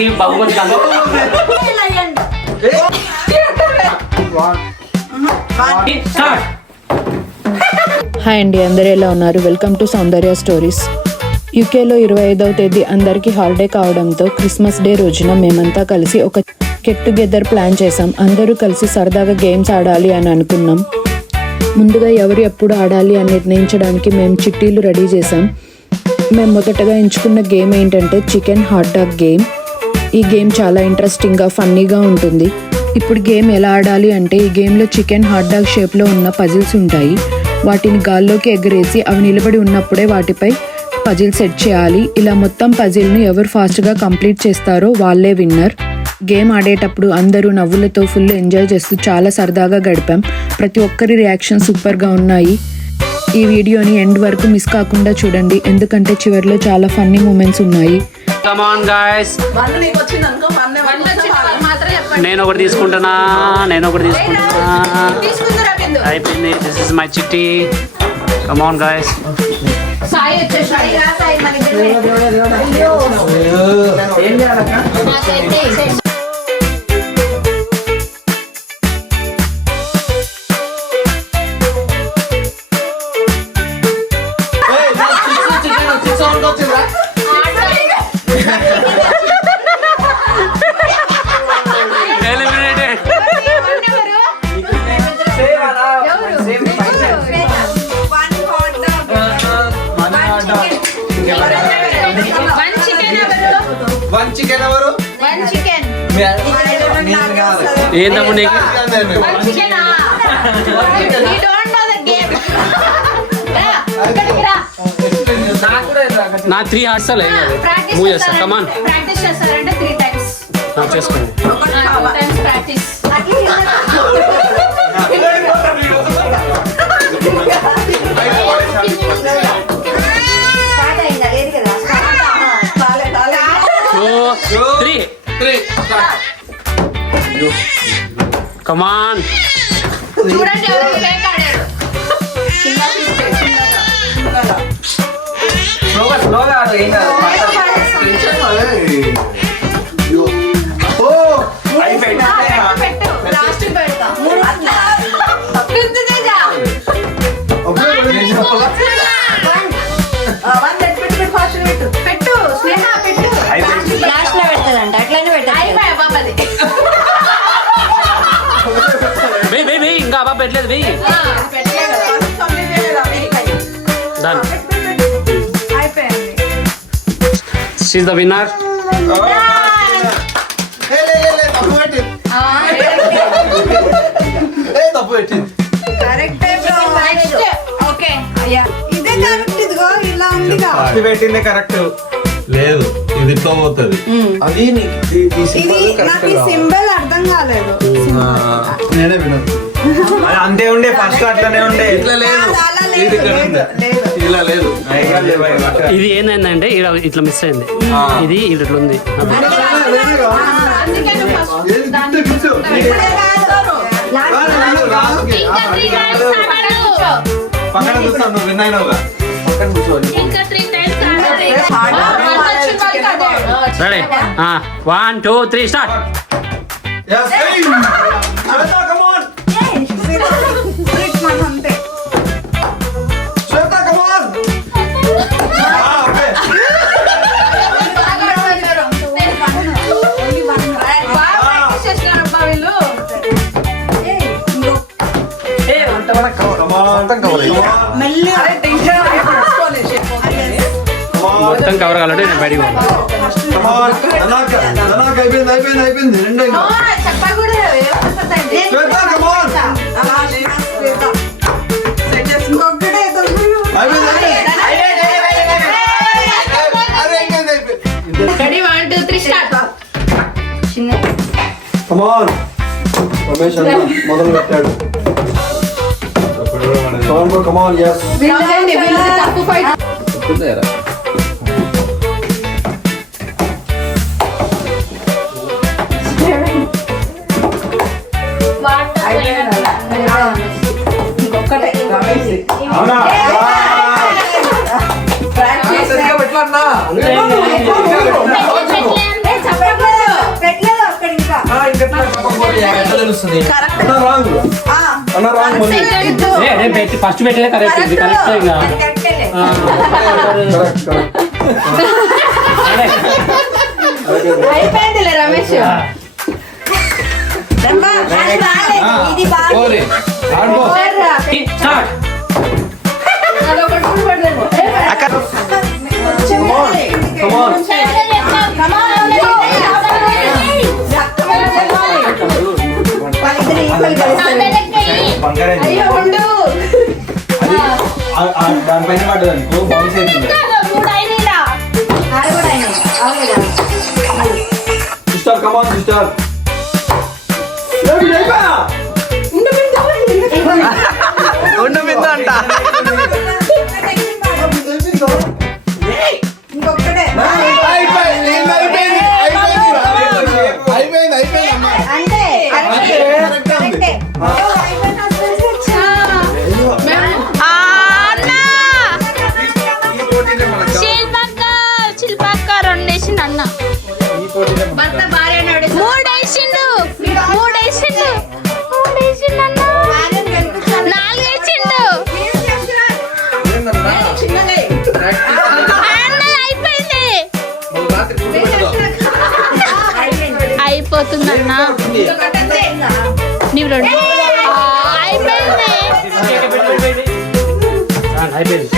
అందరికి బహుమతి హాయ్ అండి, అందరూ ఎలా ఉన్నారు? Welcome to Soundarya stories. యూకేలో 25వ తేదీ అందరికీ హాలిడే కావడంతో క్రిస్మస్ డే రోజున మేమంతా కలిసి ఒక గెట్ టుగెదర్ ప్లాన్ చేసాం. అందరూ కలిసి సరదాగా గేమ్స్ ఆడాలి అని అనుకున్నాం. ముందుగా ఎవరు ఎప్పుడు ఆడాలి అని నిర్ణయించడానికి మేము చిట్టీలు రెడీ చేసాం. మేము మొదటగా ఎంచుకున్న గేమ్ ఏంటంటే చికెన్ హాట్ డాగ్ గేమ్. ఈ గేమ్ చాలా ఇంట్రెస్టింగ్గా ఫన్నీగా ఉంటుంది. ఇప్పుడు గేమ్ ఎలా ఆడాలి అంటే, ఈ గేమ్లో చికెన్ హాట్ డాగ్ షేప్లో ఉన్న పజిల్స్ ఉంటాయి. వాటిని గాల్లోకి ఎగరేసి అవి నిలబడి ఉన్నప్పుడే వాటిపై పజిల్ సెట్ చేయాలి. ఇలా మొత్తం పజిల్ను ఎవరు ఫాస్ట్గా కంప్లీట్ చేస్తారో వాళ్ళే విన్నర్. గేమ్ ఆడేటప్పుడు అందరూ నవ్వులతో ఫుల్ ఎంజాయ్ చేస్తూ చాలా సరదాగా గడిపాం. ప్రతి ఒక్కరి రియాక్షన్ సూపర్గా ఉన్నాయి. ఈ వీడియోని ఎండ్ వరకు మిస్ కాకుండా చూడండి, ఎందుకంటే చివరిలో చాలా ఫన్నీ మూమెంట్స్ ఉన్నాయి. కమ్ ఆన్ గైస్, నేను ఒకటి తీసుకుంటున్నా. అయిపోయింది. This is my Chitti. Come on guys. ఏంటప్పుడు నీకు నా 3 హార్ట్స్ మూవ్ చేస్తా. కమాన్ చేసుకోండి. కమాన్. ఇంకా అబ్బా పెట్టలేదు. వెయ్యి డన్. She's the winner. పెట్టిందే కరెక్ట్ లేదు, ఇది ఇట్లా పోతుంది. అది సింబల్ అర్థం కాలేదు. నేనే వినదు. అంతే ఉండే, ఫస్ట్ అట్లనే ఉండే. ఇట్లా లేదు, ఇలా లేదు. ఇది ఏంటంటే ఇట్లా మిస్ అయింది. ఇది ఇట్లా ఉంది. పక్కన కూర్చోను, నువ్వు విన్ అయినావుగా. పక్కన కూర్చోవాలి. రెడీ? 1 2 3 స్టార్ట్. మొత్తం కవర్ కావాలంటే నేను బయటికి అయిపోయింది. మొదలు పెట్టాడు. చెప్పకూడదు. ఎట్లా తెలుస్తుంది కరెక్ట్ అన్న రాంగ్ అన్న రాంగ్ మళ్ళీ ఫస్ట్ పెట్టేదే కరెక్ట్ ఇది కరెక్ట్ ఇంకా కరెక్ట్ కరెక్ట్ అయిపోయిందిలే రమేష్. ఇది బాగా ఓరే ఆడుకో స్టార్ట్ అదొకటి కూడా పడదేమో. కమ్ ఆన్ బంగారం అయ్యో ఉండు. దానిపైన పడ్డది అనుకో బౌన్స్ అవుతుంది సిస్టర్ కమ్ ఆన్ సిస్టర్ ఉండమిందంట ఇంకొకటే అంటే కరెక్టే శిల్పక్క రెండేసిండు అన్న భర్త భార్య మూడేసిండు అన్న నాలుగేసిండు అన్న అయిపోయింది అయిపోతుందన్న నీవు రెండు అయిపోయింది అయిపోయింది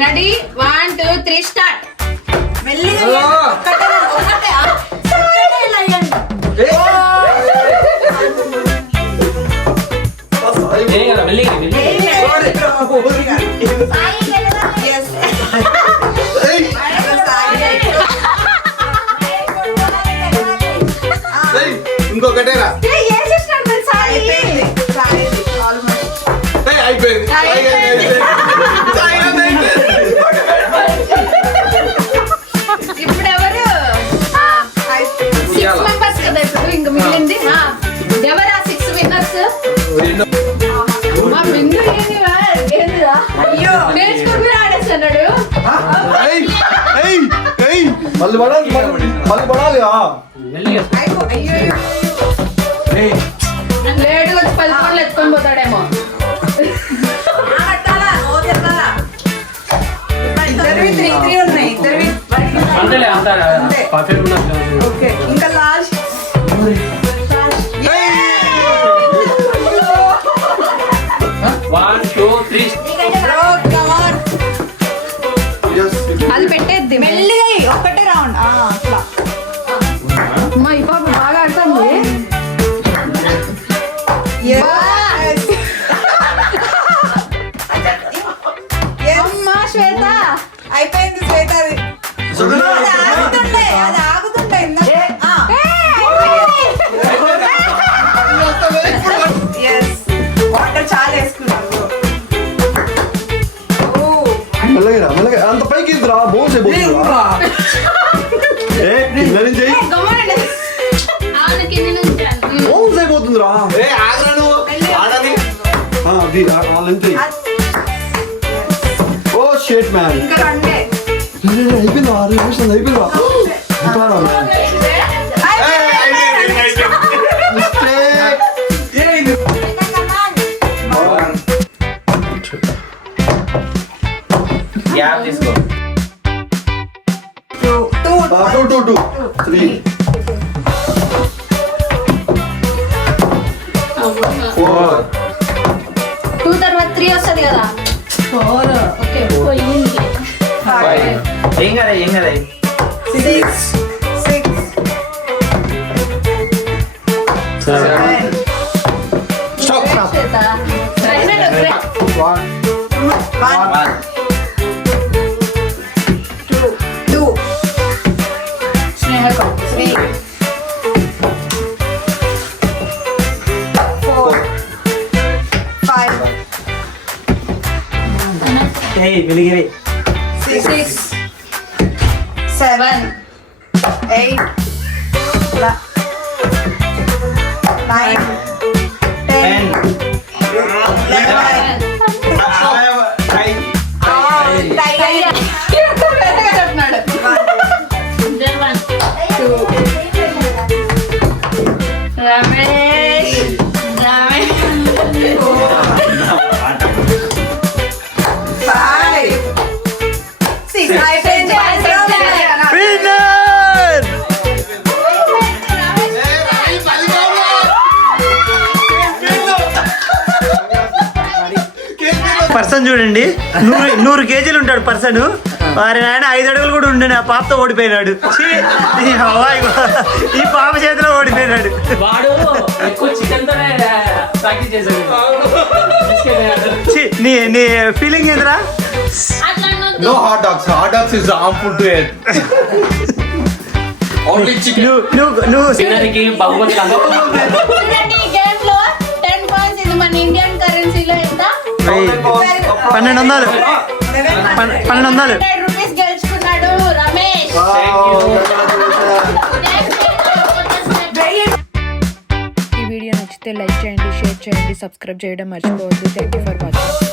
రెడీ 1 2 3 స్టార్ట్. మెల్లిగా ఒకటే ఇలా ఇవ్వండి. Yes. ఇంకొకటేరా అయిపోయింది. Almost. అయిపోయింది ఇప్పుడు ఎవరు 6 మెంబర్స్ కదా ఇప్పుడు ఇంక మిగిలింది. ఎవరా 6 విన్నర్స్? మా బిందు ఏందిరా అయ్యో నేర్చుకుని ఆడేస్తున్నాడు. మళ్ళీ పడాలి మళ్ళీ పడాలి అయ్యో అయ్యో లేట్ వచ్చి 10 పనులు ఎత్తుకొని పోతాడేమో. ఆడతారా ఓ తెల్లారా ఇద్దరివి 3 ఉన్నాయి ఇద్దరివి అంతేలే అంత పర్ఫెక్ట్ ఉన్నట్టు ఓకే ఇంకా లాస్ట్ వన్ టూ త్రీ అది పెట్టేద్ది మెల్లిగా ఒక్కటే రౌండ్ అట్లా అమ్మా ఈ పాప బాగా ఆడుతుంది. అమ్మా శ్వేత అయిపోయింది శ్వేత అది ఆగుతుండే వాటర్ చాలా వేసుకున్నాను మెల్లగా మెల్లగా అంత పైకి ఇద్దరా బౌన్స్ అయిపోతుందిరా కింద నుంచి అవును కింద నుంచి బౌన్స్ అయిపోతుందిరా అది ఆ లెంత్ ఓ షేట్ మ్యాన్ ఇంకా రెండే అయిపోయింది 6 నిమిషాలు అయిపోయిందా గ్యాప్ తీసుకో 2 3 4 2 తర్వాత 3 వస్తుంది కదా. 4 ఓకే పోయింది ఏం కదా 6 7 శ్వేత స్నేహకం 3 4 5 వెలిగిరి 6 7 8 9 10 చెప్తున్నాడు. 2 పర్సన్ చూడండి 100 కేజీలు ఉంటాడు పర్సన్. వారి ఆయన 5 అడుగులు కూడా ఉండే ఆ పాపతో ఓడిపోయినాడు. ఛీ, ఈ అవ్వాయి ఈ పాప చేతిలో ఓడిపోయినాడు. వాడు ఎక్కువ చికెన్ తోనే ప్రాక్టీస్ చేశాడు. ఛీ, నీ ఫీలింగ్ ఏంద్రా? అట్లా అనొద్దు. No hot dogs. Hot dogs is harmful to it. Only chicken. నువ్వు చిన్నరికి బహుమతి కాదు. చూడండి ఈ గేమ్ లో 10 పాయింట్స్. ఇది మన ఇండియన్ కరెన్సీలో ఎంత? 1200 100 రూపీస్ గెలుచుకున్నాడు రమేష్. ఈ వీడియో నచ్చితే లైక్ చేయండి, షేర్ చేయండి, సబ్స్క్రైబ్ చేయడం మర్చిపోవద్దు. Thank you for watching.